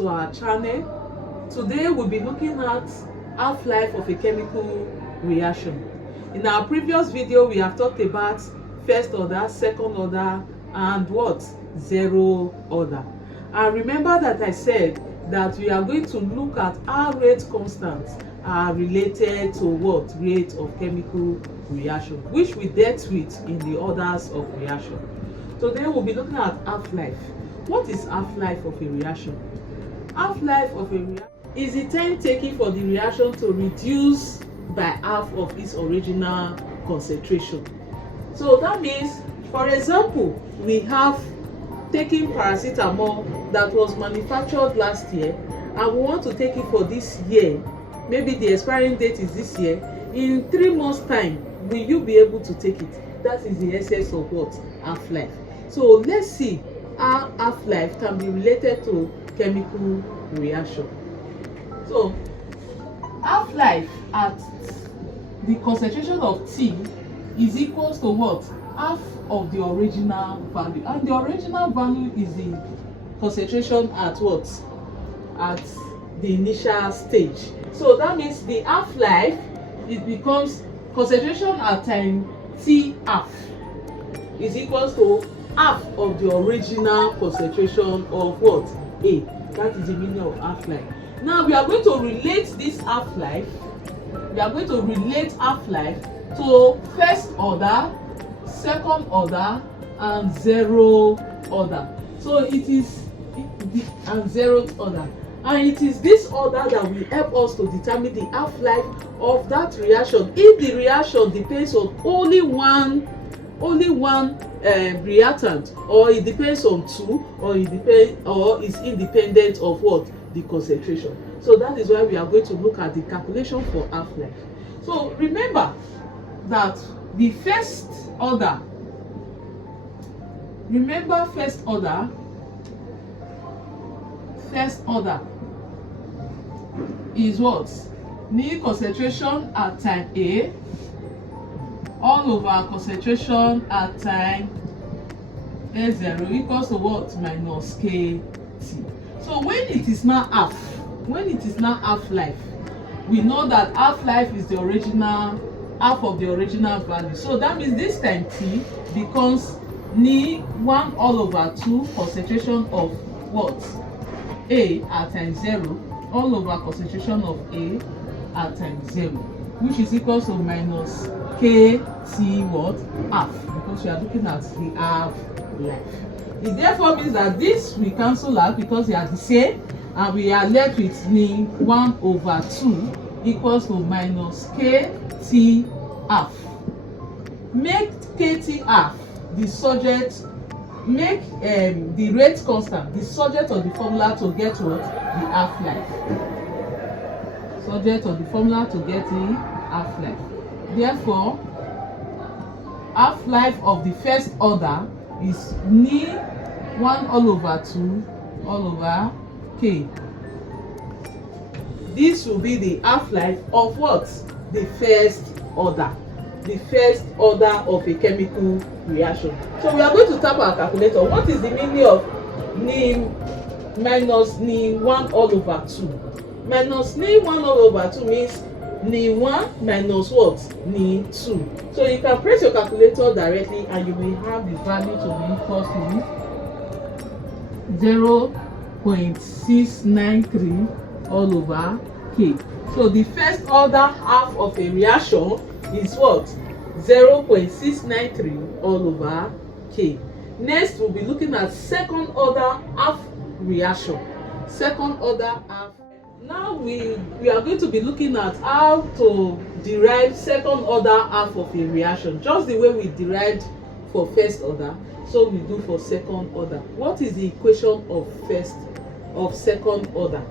to our channel. Today we'll be looking at half-life of a chemical reaction. In our previous video we have talked about first order, second order, and what? Zero order. And remember that I said that we are going to look at how rate constants are related to what? Rate of chemical reaction, which we dealt with in the orders of reaction. Today we'll be looking at half-life. What is half-life of a reaction? Half-life of a reaction is the time taken for the reaction to reduce by half of its original concentration. So that means, for example, we have taken paracetamol that was manufactured last year and we want to take it for this year. Maybe the expiring date is this year. In 3 months time, will you be able to take it? That is the essence of what? Half-life. So let's see how half-life can be related to chemical reaction. So half-life at the concentration of T is equals to what? Half of the original value, and the original value is the concentration at what? At the initial stage. So that means the half-life, it becomes concentration at time T half is equals to half of the original concentration of what? A. That is the meaning of half-life. Now we are going to relate this half-life. We are going to relate half-life to first order, second order, and zero order. So it is and zeroth order. And it is this order that will help us to determine the half-life of that reaction if the reaction depends on only one reactant, or it depends on two, or is independent of what? The concentration. So that is why we are going to look at the calculation for half-life. So remember that the first order, first order is what? New concentration at time A all over concentration at time A0 equals to what? Minus KT. So when it is now half-life, we know that half-life is the original half of the original value. So that means this time T becomes ni 1 all over 2 concentration of what? A at time 0 all over concentration of A at time 0, which is equal to minus KT what? Half, because we are looking at the half-life. It therefore means that this we cancel out because they are the same, and we are left with ni 1 over 2 equals to minus KT half. Make KT half the subject, make the rate constant the subject of the formula to get what? The half-life. Subject of the formula to get the half-life. Therefore, half-life of the first order is ni 1 all over 2 all over K. This will be the half-life of what? The first order. The first order of a chemical reaction. So we are going to tap our calculator. What is the meaning of ni minus ni 1 all over 2? Minus ni 1 all over 2 means ni 1 minus what? Ni 2. So you can press your calculator directly and you will have the value to be equal to 0.693 all over K. So the first order half of a reaction is what? 0.693 all over K. Next we'll be looking at second order half reaction. Second order half. Now we are going to be looking at how to derive second order half of a reaction, just the way we derived for first order, so we do for second order. What is the equation of second order?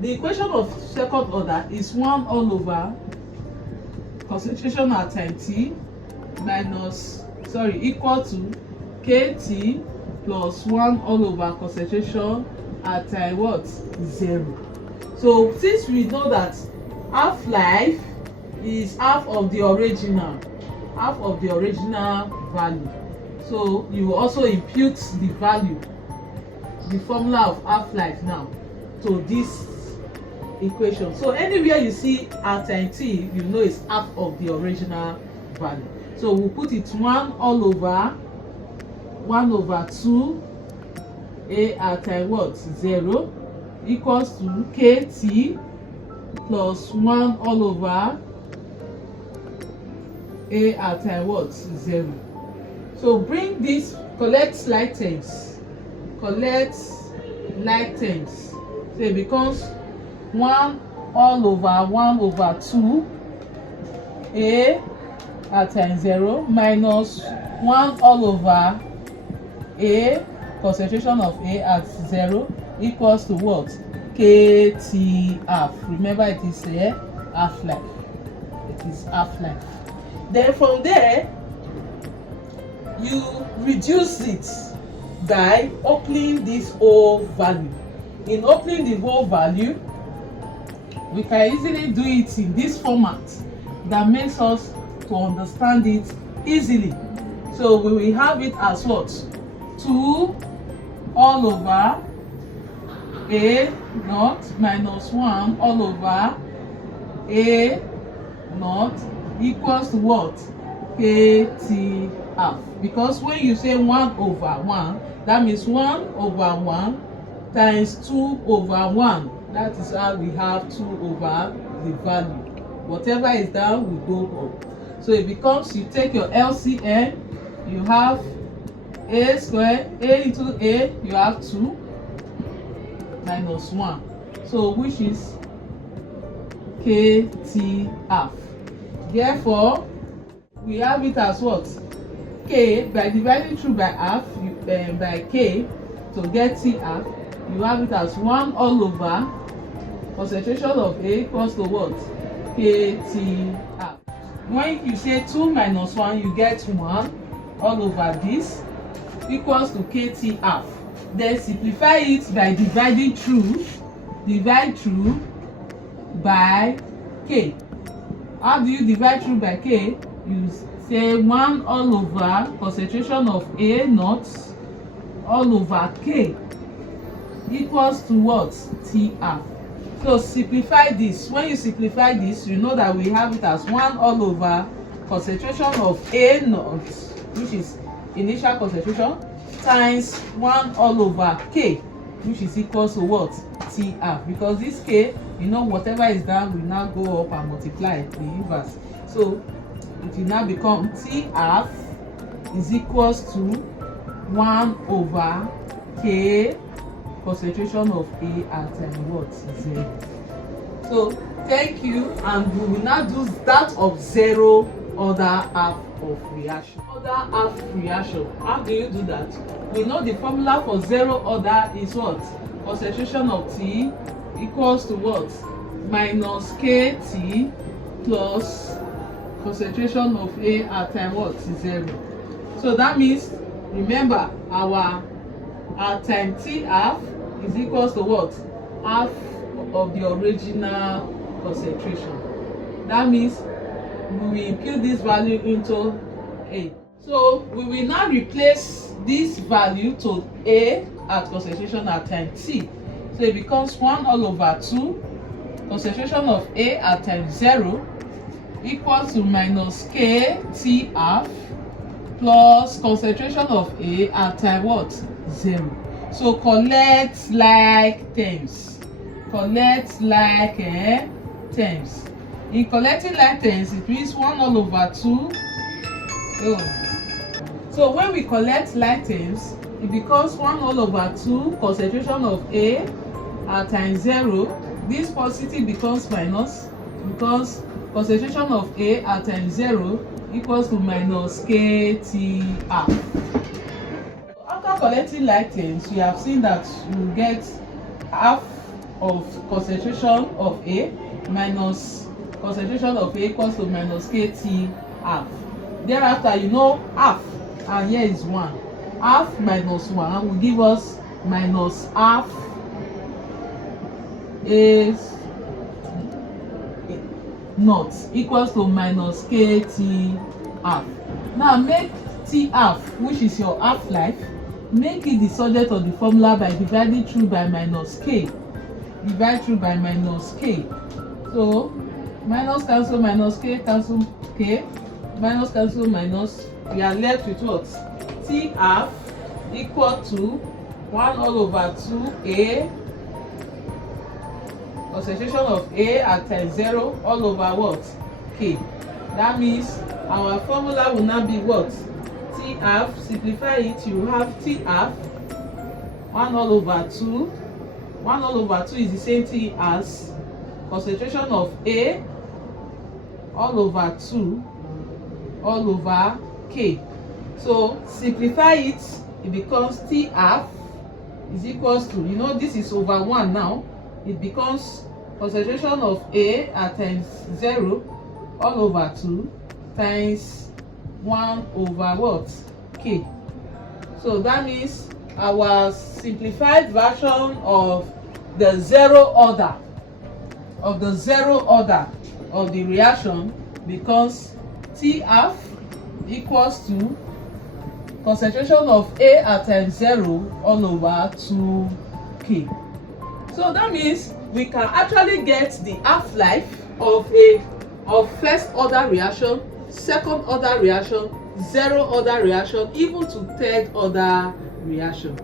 The equation of second order is 1 all over concentration at time T equal to KT plus 1 all over concentration at time what? 0. So since we know that half-life is half of the original value, so you will also impute the value, the formula of half-life now. to this equation. So anywhere you see r times t, you know it's half of the original value. So we'll put it 1 over 2 a r times what? 0 equals to kt plus 1 over a r times what? 0. So bring this, collect like terms. Collect like terms. So it becomes 1 over 2 a r times 0 minus 1 over a concentration of a at 0 equals to what? Kt half. Remember, it is a half-life. It is half-life. Then from there, you reduce it by opening this whole value. In opening the whole value, we can easily do it in this format that makes us to understand it easily. So we will have it as what? 2 all over a naught minus 1 all over a naught equals to what? Kt half. Because when you say 1 over 1, that means 1 over 1 times 2 over 1. That is how we have 2 over the value. Whatever is down will go up. So it becomes, you take your LCM, you have a square, a into a, you have 2 minus 1. So which is kt half. Therefore, we have it as what? K, by dividing through by half, by k, to get t half, you have it as 1 all over concentration of A equals to what? Kt half. When you say 2 minus 1, you get 1 all over this equals to Kt half. Then simplify it by dividing through. Divide through by k. How do you divide through by k? You say 1 all over concentration of A naught all over k equals to what? T half. So simplify this. When you simplify this, you know that we have it as 1 all over concentration of A naught, which is initial concentration, times 1 all over k, which is equals to what? T half. Because this k, you know, whatever is down will now go up and multiply the inverse. So it will now become T half is equals to 1 over k concentration of A at what? 0. So thank you, and we will now do that of 0 other half of reaction. Other half reaction. How do you do that? We know the formula for 0 other is what? Concentration of T equals to what? Minus kt plus concentration of A at time what? 0. So that means, remember, our time T half is equals to what? Half of the original concentration. That means we will impute this value into A. So we will now replace this value to A at concentration at time T. So it becomes 1 all over 2 concentration of A at time 0 equals to minus kt half plus concentration of A at time what? 0. So collect like terms. Collect like terms. In collecting like terms, it means 1 all over 2. So when we collect like terms, it becomes 1 all over 2 concentration of A at time 0. This positive becomes minus because concentration of A at time 0 equals to minus kt half. After collecting like terms, we have seen that you get half of concentration of A minus concentration of A equals to minus kt half. Thereafter, you know half, and here is 1. Half minus 1 will give us minus half is naught equals to minus kt half. Now make T half, which is your half-life, make it the subject of the formula by dividing through by minus k. divide through by minus k. So minus cancel minus, k cancel k, minus cancel minus, we are left with what? T half equal to 1 all over 2a, concentration of A at time 0 all over what? K. That means our formula will now be what? T half, simplify it, you have T half 1 all over 2. 1 all over 2 is the same thing as concentration of A all over 2 all over K. So simplify it, it becomes T half is equals to, you know, this is over 1 now, it becomes concentration of A at times 0 all over 2 times 1 over what? K. So that means our simplified version of the zero order of the reaction becomes T half equals to concentration of A at times 0 all over 2K. So that means we can actually get the half-life of first order reaction, second order reaction, zero order reaction, even to third order reaction.